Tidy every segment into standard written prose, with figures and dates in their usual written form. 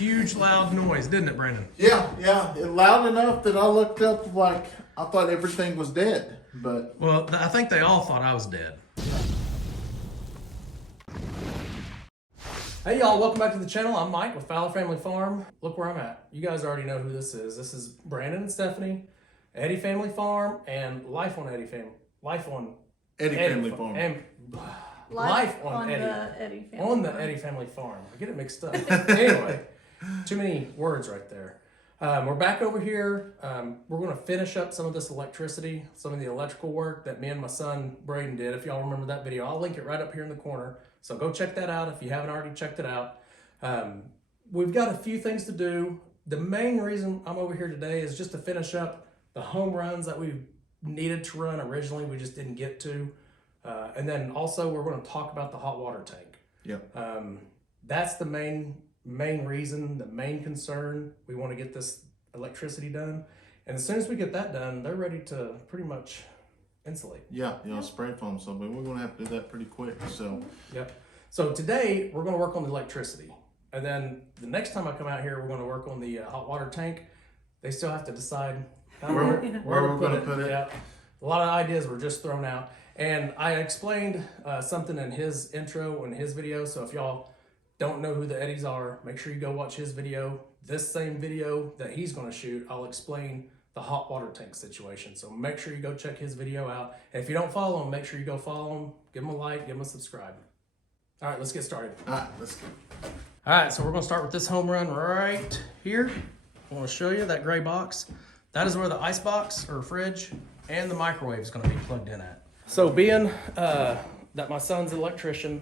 Huge loud noise, didn't it, Brandon? Yeah, loud enough that I looked up like I thought everything was dead. But Well, I think they all thought I was dead. Hey y'all, welcome back to the channel. I'm Mike with Fowler Family Farm. Look where I'm at. You guys already know who this is. This is Brandon and Stephanie, Eddy Family Farm, and Life on Eddy Family. Life on Eddy Family Farm. And Life on Eddy. The Eddy Family On the Farm. Eddy Family Farm. I get it mixed up. Anyway, too many words right there. We're back over here. We're going to finish up some of this electricity, some of the electrical work that me and my son Braden did. If y'all remember that video, I'll link it right up here in the corner. So go check that out if you haven't already checked it out. We've got a few things to do. The main reason I'm over here today is just to finish up the home runs that we needed to run originally. We just didn't get to. And then also we're going to talk about the hot water tank. Yep. That's the main reason, the main concern. We want to get this electricity done. And as soon as we get that done, they're ready to pretty much insulate. Yeah, spray foam something. We're gonna have to do that pretty quick. So Yep. So today we're going to work on the electricity. And then the next time I come out here, we're going to work on the hot water tank. They still have to decide where we're gonna put it. Yeah. A lot of ideas were just thrown out. And I explained something in his intro in his video. So if y'all don't know who the Eddies are, make sure you go watch his video. This same video that he's going to shoot, I'll explain the hot water tank situation. So make sure you go check his video out. And if you don't follow him, make sure you go follow him. Give him a like, give him a subscribe. All right, let's get started. all right, let's go. All right, so we're going to start with this home run right here. I want to show you that gray box. That is where the ice box or fridge and the microwave is going to be plugged in at. So being that my son's an electrician,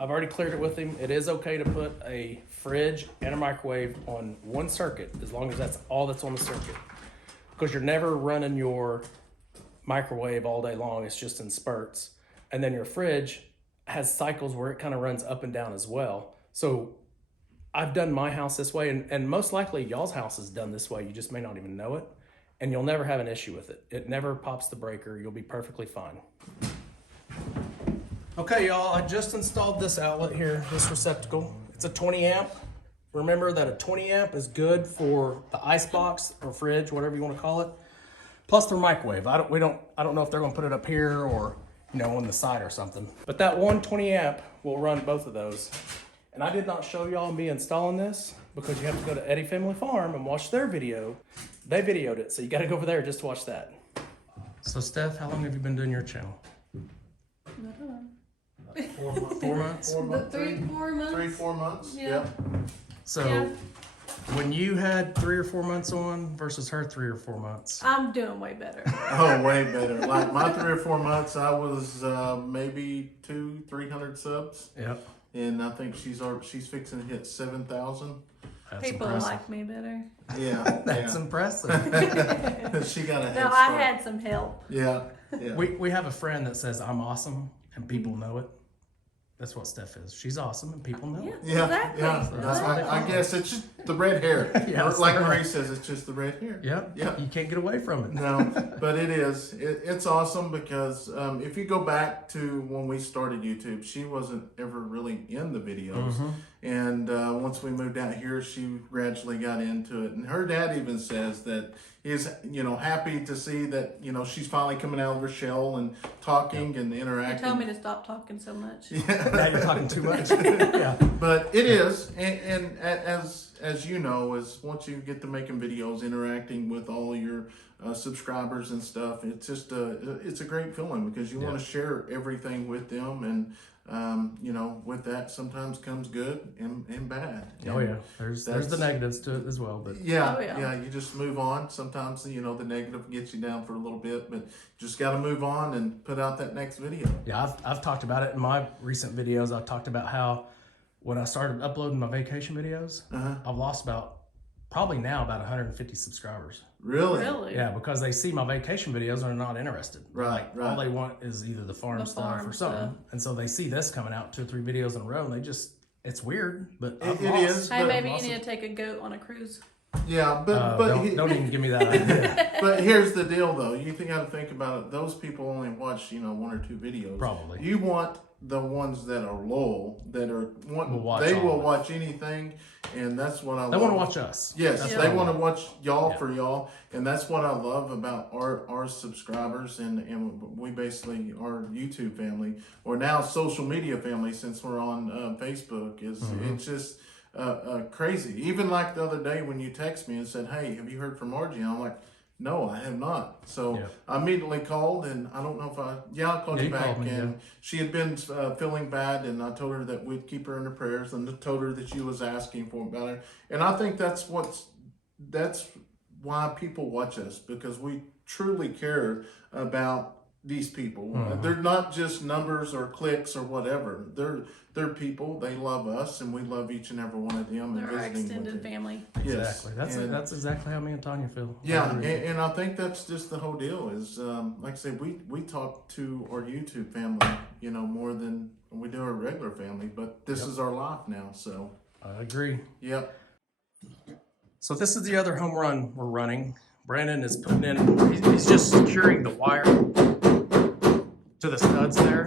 I've already cleared it with him. It is okay to put a fridge and a microwave on one circuit as long as that's all that's on the circuit. Because you're never running your microwave all day long. It's just in spurts. And then your fridge has cycles where it kind of runs up and down as well. So I've done my house this way, and most likely y'all's house is done this way. You just may not even know it, and you'll never have an issue with it. It never pops the breaker. You'll be perfectly fine. Okay, y'all, I just installed this outlet here, this receptacle. It's a 20 amp. Remember that a 20 amp is good for the ice box or fridge, whatever you want to call it, plus the microwave. I don't know if they're going to put it up here or, you know, on the side or something. But that 120 amp will run both of those. And I did not show y'all me installing this because you have to go to Eddy Family Farm and watch their video. They videoed it, so you got to go over there just to watch that. So Steph, how long have you been doing your channel? I don't know. 4 months? 4 months. 3, 4 months. 3, 4 months. Yeah. So Yeah. when you had 3 or 4 months on versus her 3 or 4 months. I'm doing way better. Oh, way better. Like my 3 or 4 months, I was maybe 200-300 subs, Yep. and I think she's fixing to hit 7,000. That's People impressive. like me better. Yeah, That's impressive. she got a head No, start. I had some help. Yeah. We have a friend that says I'm awesome and people know it. That's what Steph is. She's awesome and people know it. Yeah, Exactly. yeah. I guess it's just the red hair. Yeah, Or it's like the red- Marie says, it's just the red hair. Yep. Yeah. You can't get away from it. No, but it is. It's awesome because if you go back to when we started YouTube, she wasn't ever really in the videos. Mm-hmm. And once we moved out here, she gradually got into it. And her dad even says that he's, happy to see that, she's finally coming out of her shell and talking and They interacting. told me to stop talking so much. Now you're talking too much. Yeah. But it is, and as you know, is once you get to making videos, interacting with all your subscribers and stuff, it's just it's a great feeling because you want to share everything with them, and with that sometimes comes good and bad. Oh yeah. There's the negatives to it as well, but Yeah, Oh, yeah. yeah. You just move on. Sometimes the negative gets you down for a little bit, but just got to move on and put out that next video. yeah, I've talked about it in my recent videos. I've talked about how when I started uploading my vacation videos, I've lost probably now about 150 subscribers. Really? Really? Yeah, because they see my vacation videos and are not interested. Right, right. All they want is either the farm The stuff farm or something. stuff. And so they see this coming out 2 or 3 videos in a row and they just, it's weird, but I've It lost. is. Hey, But maybe awesome. you need to take a goat on a cruise. Yeah, but Don't even give me that idea. but here's the deal, though. You got to think about it. Those people only watch 1 or 2 videos. Probably. You want the ones that are loyal, that are Will watch they all will of it. watch anything, and that's what I They love. want to watch us. Yes, That's they what I want to want. watch y'all Yeah. for y'all, and that's what I love about our subscribers and we basically our YouTube family, or now social media family, since we're on Facebook. Is It's just crazy. Even like the other day when you text me and said, "Hey, have you heard from Margie?" And I'm like, "No, I have not." So Yeah. I immediately called, and I don't know if I called Yeah, you you back, called me, and she had been feeling bad, and I told her that we'd keep her in the prayers, and told her that she was asking for about her, and I think that's why people watch us, because we truly care about these people. They're not just numbers or clicks or whatever. They're people. They love us, and we love each and every one of them. They're and our visiting with extended them. family. Exactly. Yes, and- That's exactly how me and Tanya feel. I yeah, agree. and I think that's just the whole deal. Is like I said, we talk to our YouTube family, more than we do our regular family. But this is our life now, so I agree. yep. So this is the other home run we're running. Brandon is putting in, he's just securing the wire to the studs there.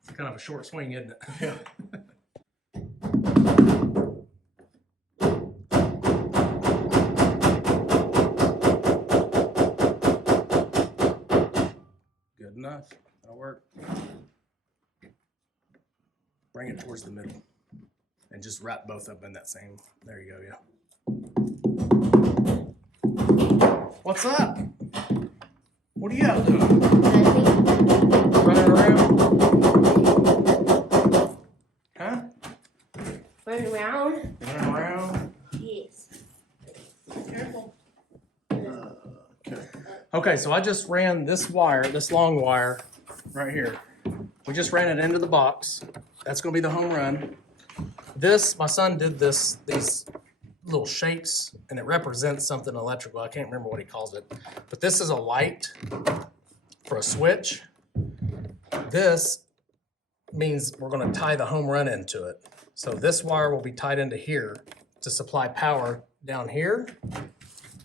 It's kind of a short swing, isn't it? Yeah. Good enough. That'll work. Bring it towards the middle. And just wrap both of them in that same. There you go, yeah. What's up? What are you out doing? Running around? Huh? Run around? Running around? Yes. Careful. Okay. Okay, so I just ran this wire, this long wire, right here. We just ran it into the box. That's gonna be the home run. This, my son did these little shapes, and it represents something electrical. I can't remember what he calls it. But this is a light for a switch. This means we're gonna tie the home run into it. So this wire will be tied into here to supply power down here.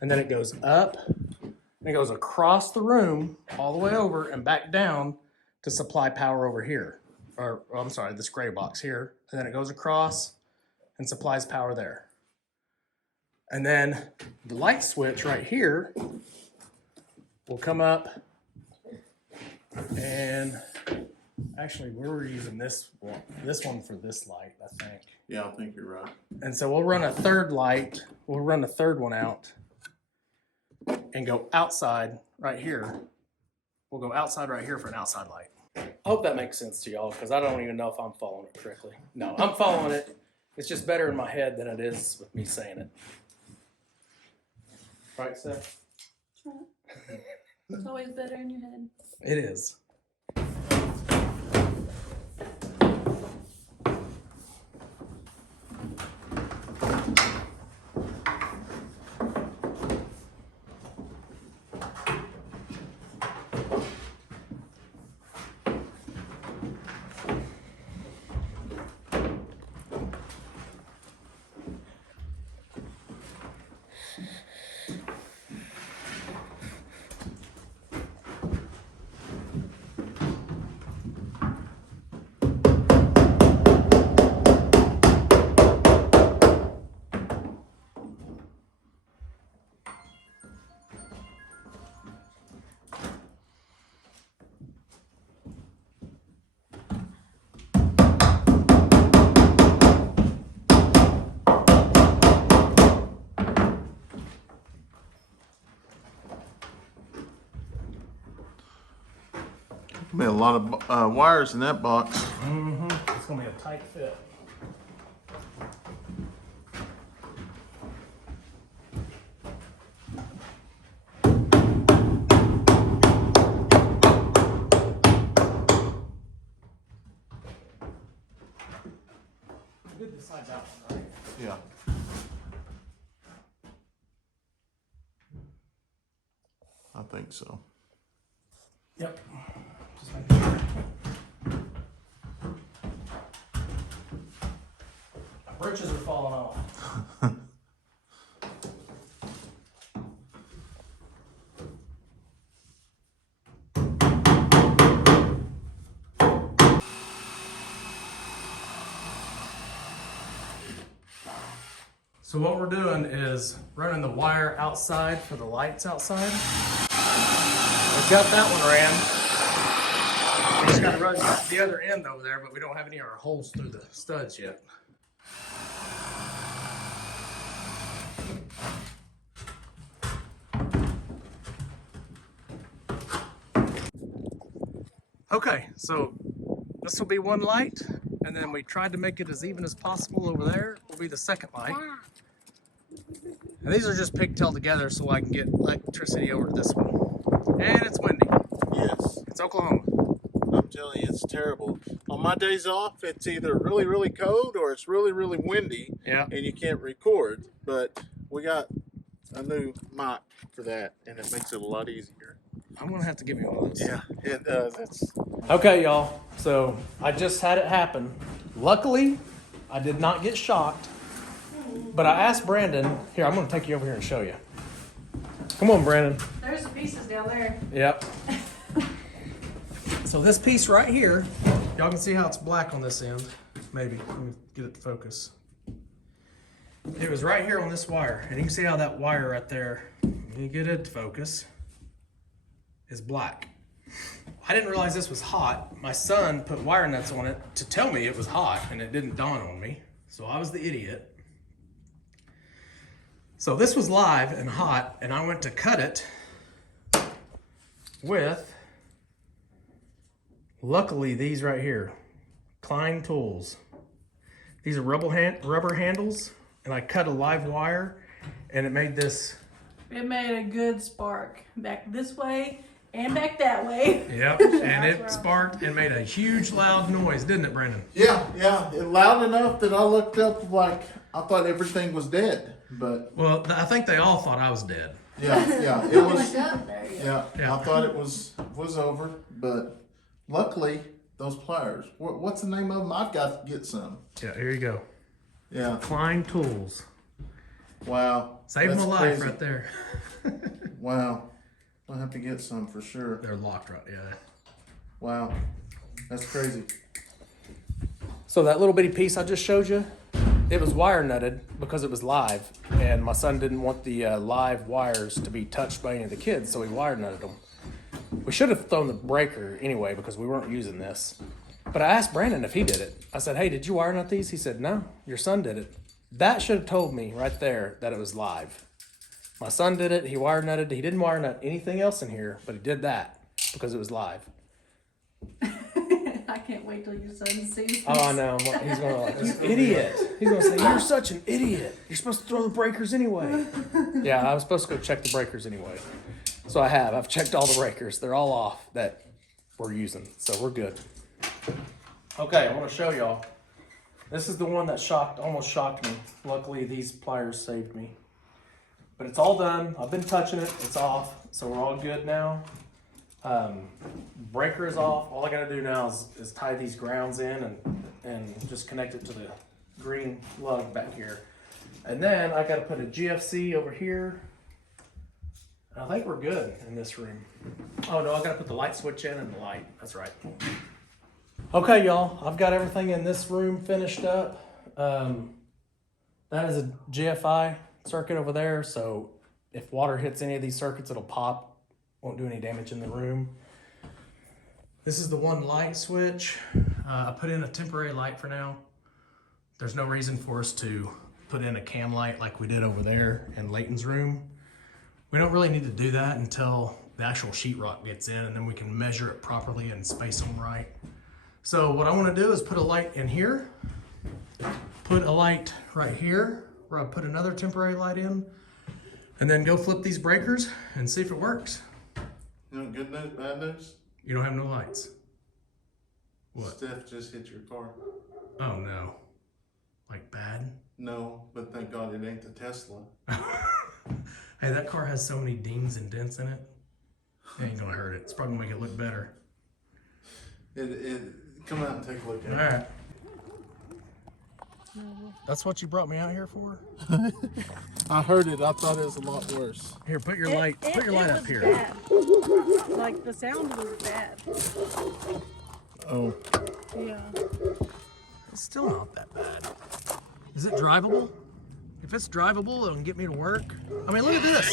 And then it goes up, and it goes across the room, all the way over and back down to supply power over here. Or, I'm sorry, this gray box here. And then it goes across and supplies power there. And then the light switch right here will come up, and actually we were using this one for this light, I think. Yeah, I think you're right. And so we'll run a third light, we'll run the third one out and go outside right here. We'll go outside right here for an outside light. I hope that makes sense to y'all, because I don't even know if I'm following it correctly. No, I'm following it. It's just better in my head than it is with me saying it. Right, Seth? It's always better in your head. It is. Be a lot of wires in that box. It's going to be a tight fit. You did decide that one, right? Yeah. I think so. Yep. Just making sure. My britches are falling off. So what we're doing is running the wire outside for the lights outside. We've got that one ran. We just gotta run the other end over there, but we don't have any of our holes through the studs yet. Okay, so this will be one light, and then we tried to make it as even as possible over there will be the second light. And these are just pigtailed together so I can get electricity over to this one. And it's windy. Yes. It's Oklahoma. I'm telling you, it's terrible. On my days off, it's either really, really cold or it's really, really windy. Yeah. And you can't record. But we got a new mic for that, and it makes it a lot easier. I'm gonna have to give you one of those. Yeah, it does. Okay, y'all. So I just had it happen. Luckily, I did not get shocked. But I asked Brandon. Here, I'm gonna take you over here and show you. Come on, Brandon. There's the pieces down there. Yep. So this piece right here, y'all can see how it's black on this end. Maybe. Let me get it to focus. It was right here on this wire. And you can see how that wire right there, let me get it to focus, is black. I didn't realize this was hot. My son put wire nuts on it to tell me it was hot, and it didn't dawn on me. So I was the idiot. So this was live and hot, and I went to cut it with, luckily, these right here, Klein tools. These are rubber handles, and I cut a live wire, and it made this. It made a good spark back this way and back that way. Yep, and it sparked and made a huge loud noise, didn't it, Brandon? Yeah, it loud enough that I looked up like I thought everything was dead. But Well, I think they all thought I was dead. yeah, it was. There you go. Yeah, I thought it was over, but luckily those pliers. What's the name of them? I've got to get some. Yeah, here you go. Yeah. Klein tools. Wow. Saved my That's life crazy. right there. Wow. I'll have to get some for sure. They're locked right, yeah. Wow. That's crazy. So that little bitty piece I just showed you, it was wire nutted because it was live, and my son didn't want the live wires to be touched by any of the kids, so he wire nutted them. We should have thrown the breaker anyway because we weren't using this. But I asked Brandon if he did it. I said, hey, did you wire nut these? He said, no, your son did it. That should have told me right there that it was live. My son did it, he wire nutted. He didn't wire nut anything else in here, but he did that because it was live. I can't wait till your son sees this. Oh, I know. He's going to like, you idiot. He's going to say, you're such an idiot. You're supposed to throw the breakers anyway. Yeah, I was supposed to go check the breakers anyway. So I have. I've checked all the breakers. They're all off that we're using. So we're good. Okay, I want to show y'all. This is the one that almost shocked me. Luckily, these pliers saved me. But it's all done. I've been touching it. It's off. So we're all good now. Breaker is off. All I got to do now is tie these grounds in and just connect it to the green lug back here. And then I got to put a GFC over here. I think we're good in this room. Oh no, I got to put the light switch in and the light. That's right. Okay, y'all. I've got everything in this room finished up. That is a GFI circuit over there. So if water hits any of these circuits, it'll pop. Won't do any damage in the room. This is the one light switch. I put in a temporary light for now. There's no reason for us to put in a cam light like we did over there in Leighton's room. We don't really need to do that until the actual sheetrock gets in, and then we can measure it properly and space them right. So what I want to do is put a light in here, put a light right here where I put another temporary light in, and then go flip these breakers and see if it works. You know, good news, bad news? You don't have no lights. What? Steph just hit your car. Oh no. Like bad? No, but thank God it ain't the Tesla. Hey, that car has so many dings and dents in it. It ain't gonna hurt it. It's probably gonna make it look better. Come out and take a look at it. All right. That's what you brought me out here for? I heard it. I thought it was a lot worse. Here, put your light. Put your light up here. Bad. Like the sound was bad. Oh. Yeah. It's still not that bad. Is it drivable? if it's drivable, it'll get me to work. I mean, look at this.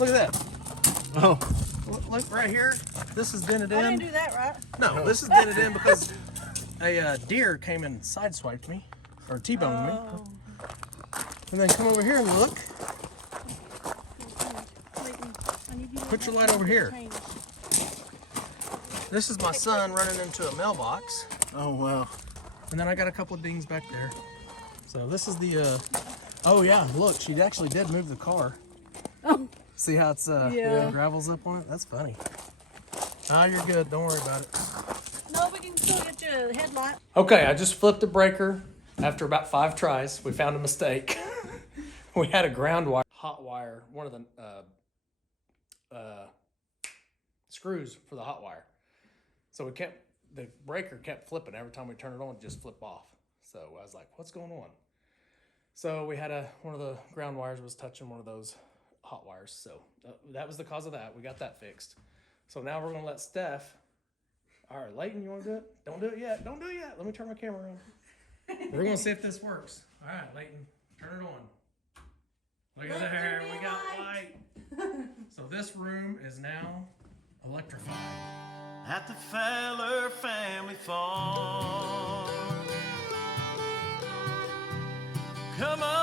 Look at that. Oh. Look right here. This is dented in. I didn't do that right. No, this is dented in because a deer came and sideswiped me, or T-boned me. And then come over here and look. Put your light over here. This is my son running into a mailbox. Oh, wow. And then I got a couple of dings back there. So this is the, oh yeah, look, she actually did move the car. Oh. See how it's, gravels up on it? That's funny. Ah, you're good, don't worry about it. No, we can still get you a headlight. Okay, I just flipped the breaker after about 5 tries. We found a mistake. We had a ground wire, hot wire, one of the screws for the hot wire. So the breaker kept flipping. Every time we turned it on, it just flip off. So I was like, what's going on? So we had one of the ground wires was touching one of those hot wires. So that was the cause of that. We got that fixed. So now we're gonna let Steph. All right, Leighton, you wanna do it? Don't do it yet. Don't do it yet. Let me turn my camera on. We're gonna see if this works. All right, Leighton, turn it on. Look at there, we got light. So this room is now electrified. At the Fowler family farm. Come on.